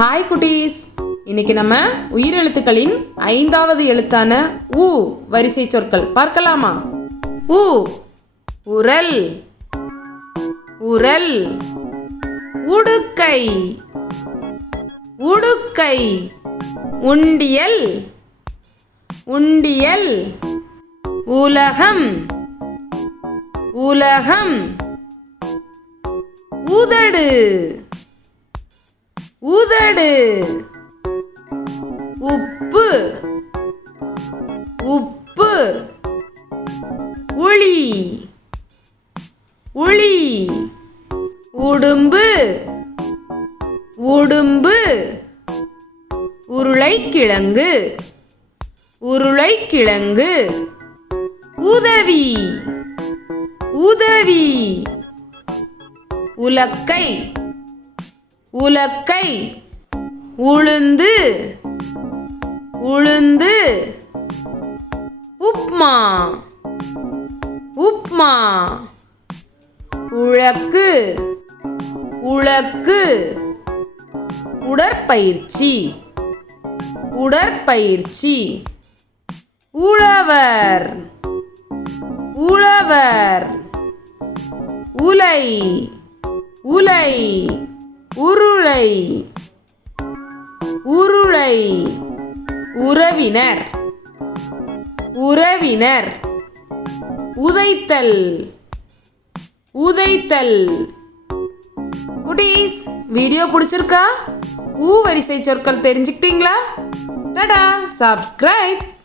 Hi குட்டீஸ். இன்னைக்கு நம்ம உயிரெழுத்துக்களின் ஐந்தாவது எழுத்தான உ வரிசை சொற்கள் பார்க்கலாமா? உ உரல் உரல் உடுக்கை உடுக்கை உண்டியல் உண்டியல் உலகம் உலகம் உதடு. உதடு. உப்பு. உப்பு. உளி உளி உடும்பு. உடும்பு. உருளைக்கிழங்கு. உருளைக்கிழங்கு. உதவி. உதவி. உலக்கை. உலக்கை உளுந்து உளுந்து உப்மா உப்மா உழக்கு உழக்கு உடற்பயிற்சி உடற்பயிற்சி உழவர் உழவர் உலை உலை உருளை. உருளை. உறவினர். உறவினர். உதைத்தல். உதைத்தல். குட்டீஸ் வீடியோ பிடிச்சிருக்கா? ஊ வரிசை சொற்கள் தெரிஞ்சுக்கிட்டீங்களா? டடா சப்ஸ்கிரைப்.